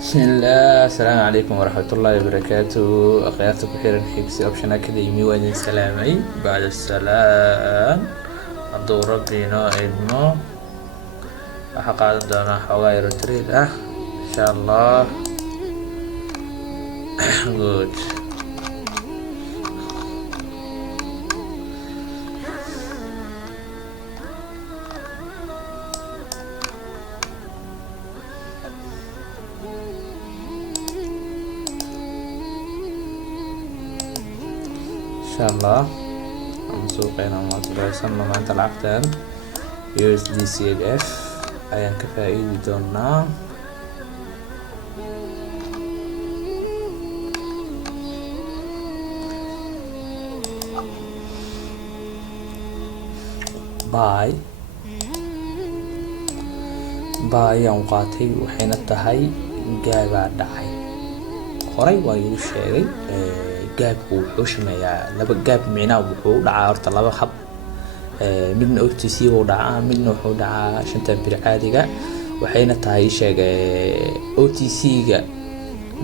بسم الله. السلام عليكم ورحمة الله وبركاته. أخيارتك بخير حكسي أوبشن أكاديمي وين سلامي بعد السلام عبدو ربي نائبنا أحقاد دونا حواير تريد إن شاء الله. good. إن شاء الله مسوقين ما تبعسن ما أنت لعبتن USD CLF أيان كفائي دونا باي يوم قاتي وحين التهي جايبا دعي هوري وايو شيغي gaabku wuxuu sameeyaa laba gaab micnaa wuxuu dhacaa horta laba hab midna OTC uu dhacaa midna wuxuu dhacaa shanta bir caadiga waxayna tahay OTC ga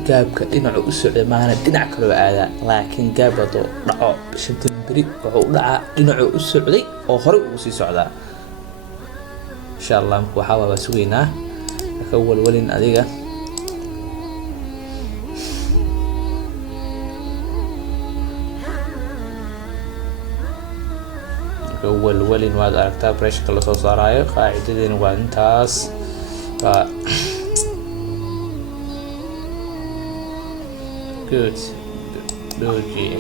gaabka dhinaca u socda maana dhinac kale aada laakiin gaabado dhaco shanta bir wuxuu dhacaa dhinaca u socday oo hore uu sii socdaa insha Allah waxa waa sugeynaa ka walwalin adiga والولين واد أركتها بريش كلا صوصاراي قاعدين وانتاس good دوجي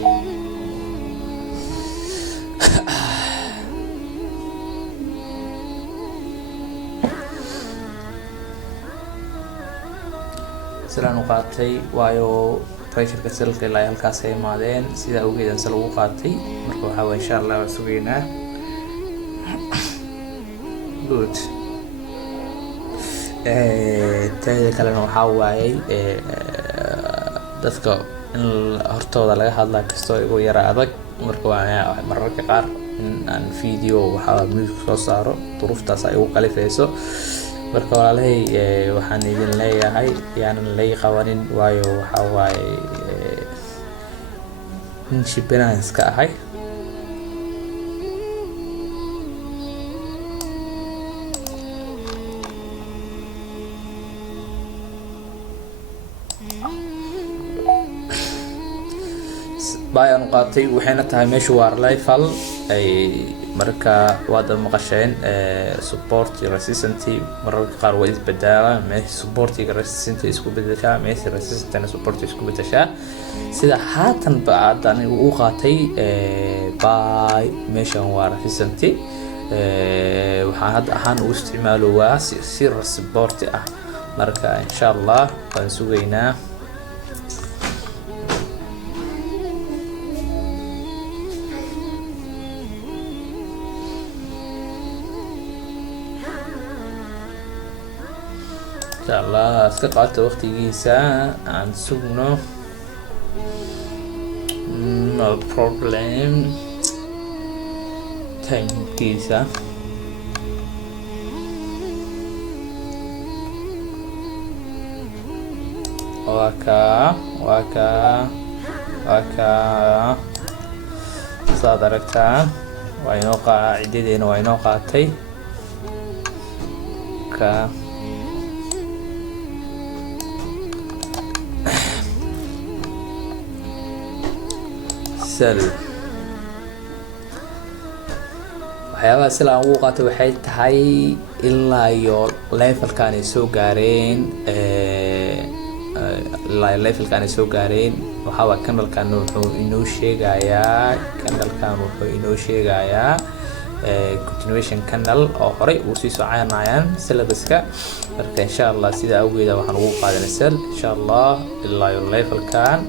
سلام قاتي وايو بريشر كسلك لا halkaas ay maadeen sida ugeedan sal ugu qaatay marka waxa insha Allah waa sugeynaa good taada kalena waxa waayay dadka in hortooda laga hadla kasto igu yara adag marka waa mararka qaar in aan video waxa music soo saaro duruuftaas ay ugu qalifayso marka walaalahay waxaan idin leeyahay yaanan lay qawanin waayo waxa waay in shibanaans ka ahay bayan qaatay waxayna tahay meesha waar level ay marka wada maqasheen support resistance mararka qaar way isbedelaan meesha support resistance isku bedeshaa meesha resistance support isku bedeshaa sida haatan baadan uu qaatay bay meesha waa resistance waxaan had ahaan u isticmaalo waa si support marka insha Allah waan sugeynaa إن شاء الله استقعدت وقتي جيسا عن سجنه no problem time جيسا وكا صادركتان وينوقع عددين وينوقعتي كا waxyaabaha sila ugu qaatay waxay tahay ilaa iyo levelkan ay soo gaareen waxa waa kanalkan wuxuu inoo sheegayaa continuation canal oo horey uu sii soconayaan syllabuska marka insha Allah sida awgeeda waxaan ugu qaadanaysaa insha Allah ilaa iyo levelkan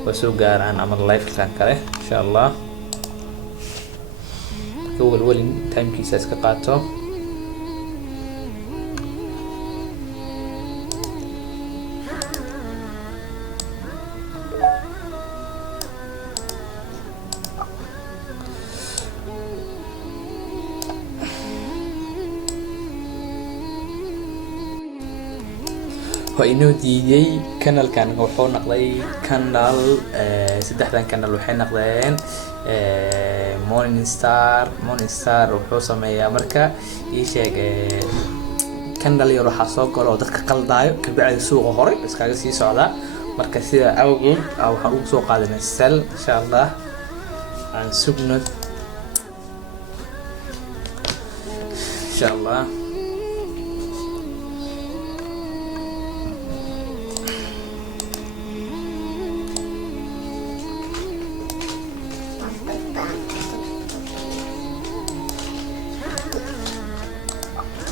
وسوق عن عمل لايف كان كره إن شاء الله أول تايم كيساس كقاطو waa inoo diiday kanalkan wuxuu noqday kanal saddexdan kanal waxay noqdeen Morningstar wuxuu sameeyaa marka ii sheeg kanal yar waxaa soo galo dadka qaldaayo kabacdi suuqa hore iskaga sii socdaa marka sida awgeed waxaan ugu soo qaadanay sal insha Allah aan sugno insha Allah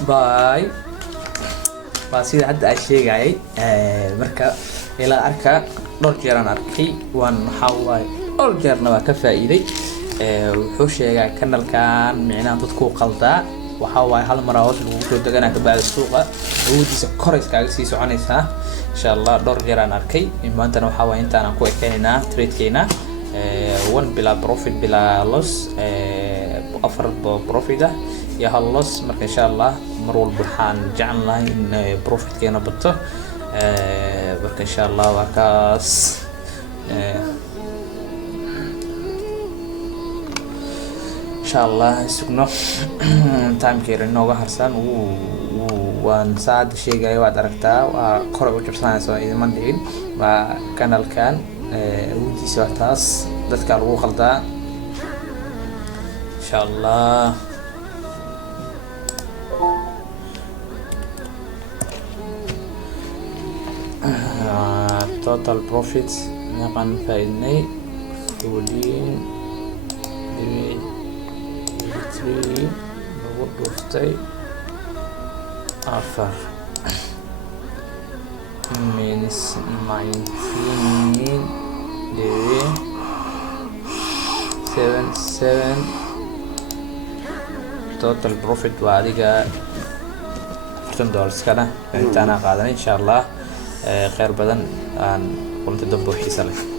باي sida hadda ay sheegayay marka ila arka dhowr jeer aan arkay waan waxa waay dhowr jeerna waa ka faa'iiday wuxuu sheegay kanalkan micnaa dadku qaldaa waxa waay hal mar hoos lagu soo deganaa ka baad suuqa awoodiisa kor iskaga sii soconaysa insha Allah dhowr jeer aan arkay maanta waxa waay intaan aan ku ekeynaa trade-keena one bila profit bila loss afar profit يا هاللص مرك إن شاء الله مرول برحان جعلنا إن بروفيت كينا بطه برك إن شاء الله وكاس إن شاء الله سكنه تايم كير إنه وهرسان ونساعد شيء جاي وادركتا وقرأ وجرسان سواء إذا ما ندين وكان الكان ودي سواتاس ذكر وخلدا إن شاء الله total profit akan faidnay 14.3 lagu dhuftay 4 minus 19.77 total profit waa adiga $40 kana intaana qaadanay insha Allah خير بدن عن قلت دبو حيسلك